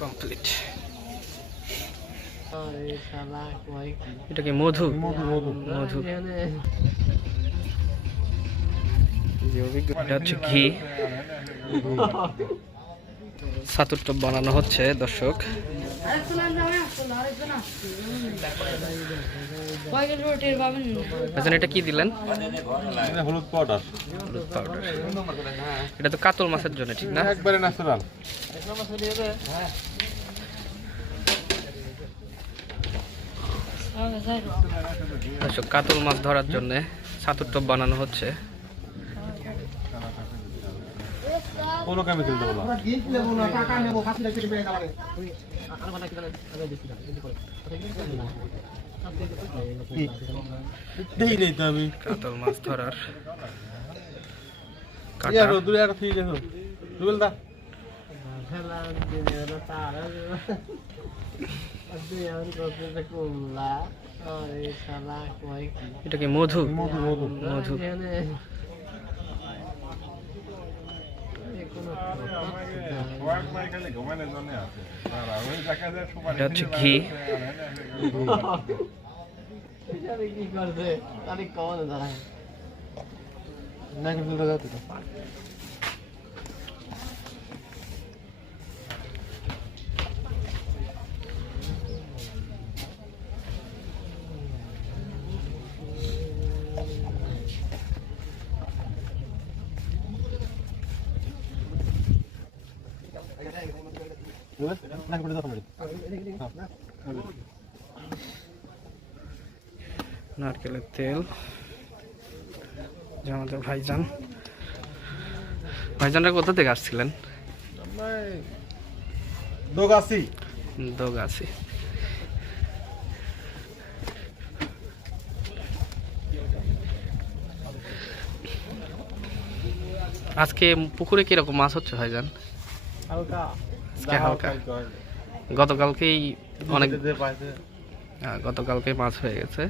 Complete এটা কি মধু? মধু এটা হচ্ছে ঘি। ছাতুর বানানো হচ্ছে দর্শক। এটা কি দিলেন? এটা হলুদ পাউডার হলুদ পাউডার এটা তো কাতল মাছের জন্য ঠিক না? একবারে ন্যাচারাল দর্শক কাতল মাছ ধরার জন্য ছাতুর টপ বানানো হচ্ছে। কাতল মাছ ধরার কাটা। ইয়ার দূরে আর ফ্রি দেখো দা এটা কি মধু মধু। এটা হচ্ছে ঘি। কি করছে? তাহলে কমন দাঁড়ায়। না কিন্তু নারকেলের তেল। যে আমাদের ভাইজান। ভাইজানরা কোথা থেকে আসছিলেন? দোগাছি। দোগাছি। আজকে পুকুরে কীরকম মাছ হচ্ছে ভাইজান? হালকা। আজকে হালকা। গতকালকেই অনেক হ্যাঁ, গতকালকে মাছ হয়ে গেছে।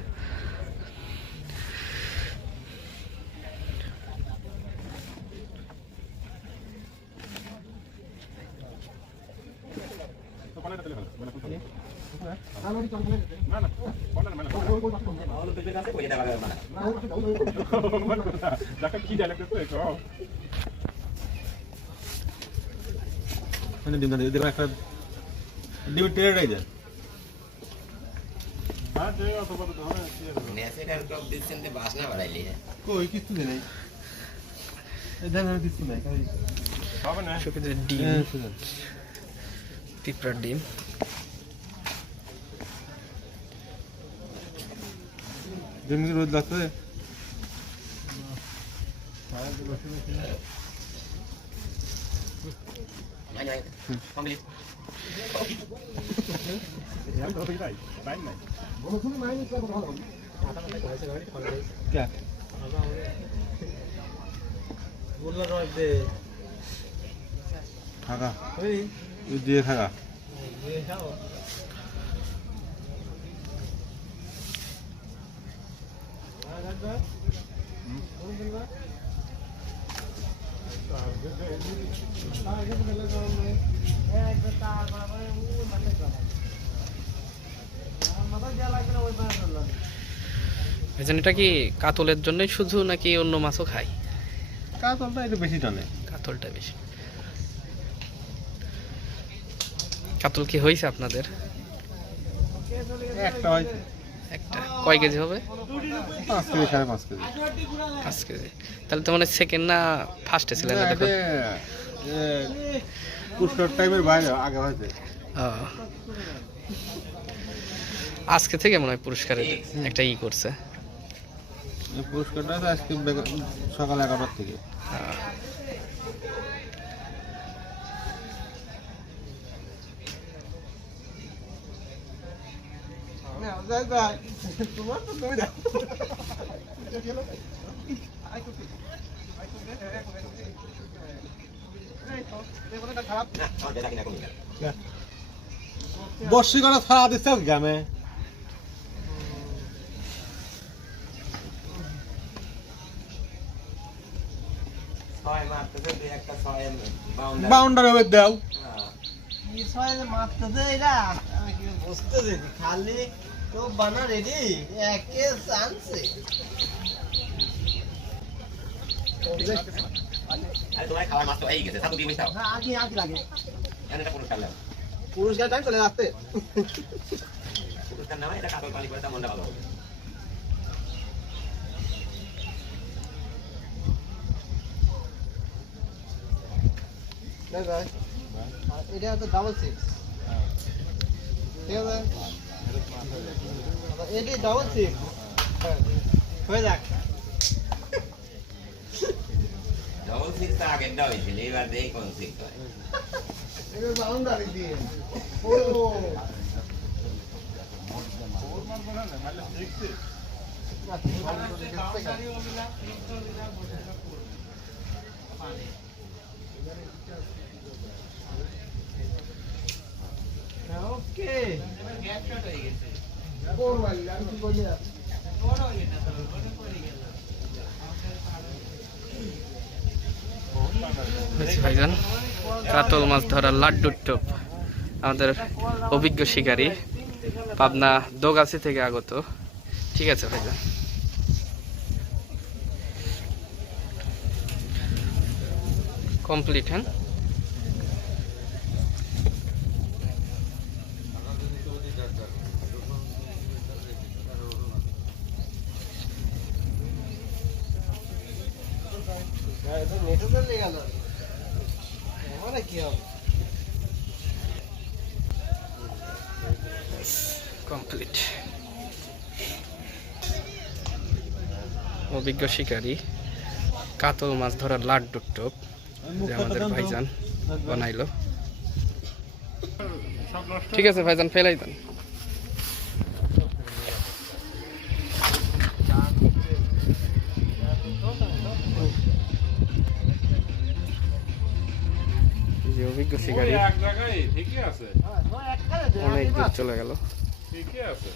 মানে ডিম দাঁড়িয়ে দেখো একটা ডিমের টেরে রাই যায় কই কিছু নেই এই দেখো কিছু নাই শুকিয়ে ডিম পিঁপড়ার ডিম ডিম কি রোদ লাগছে क्या থাকা ওই দিয়ে থাকা ভাইজান এটা কি কাতলের জন্যই শুধু নাকি অন্য মাছও খায়? কাতলটা একটু বেশি টানে। কাতলটা বেশি। কাতল কি হয়েছে আপনাদের? একটা হয়েছে। একটা। কয় কেজি হবে? পাঁচ কেজি তাহলে তো মানে সেকেন্ড না ফার্স্টে ছিলেন না দেখো টাইমের বাইরে আগে হয়েছে আজকে থেকে মনে হয় পুরস্কারের একটা ই করছে। পুরস্কারটা আজকে সকাল এগারোটার থেকে। আহ, বর্ষি করা ছাড়া দিচ্ছে গ্রামে। বাউন্ডারি ওভার দাও বিষয়ে যে মারতেছে এরা আমি কি বুঝতে খালি তো বানা রেডি একে চান্সে তো একটা পুরস্কার টাইম চলে যাচ্ছে। পুরস্কার নাও এটা কাতল পানি করে তা মনটা ভালো হবে। দেখ ভাই আর এটা হচ্ছে ডাবল সিক্স ঠিক আছে? এটি ডাবল সিক্স হয়ে যাক। ডবল সিক্স তো আগেরটা হয়েছিল এবার দেখি কোন সিক্স হয় এটা বাউন্ডারি দিয়ে। ও। ওকে কোন ভাই আমি কি বলি বুঝছি ভাইজান, কাতল মাছ ধরার লাড্ডুর টোপ, আমাদের অভিজ্ঞ শিকারী, পাবনা দোগাছি থেকে আগত। ঠিক আছে ভাইজান। কমপ্লিট হ্যাঁ নেটে চলে গেল মানে কি হবে কমপ্লিট অভিজ্ঞ শিকারী কাতল মাছ ধরার লাড্ডুর টোপ যে আমাদের ভাইজান বানাইলো। ঠিক আছে ভাইজান ফেলাই দেন। যে শিকারি এক জায়গায় ঠিকই আছে। অনেক দূর চলে গেল। ঠিকই আছে।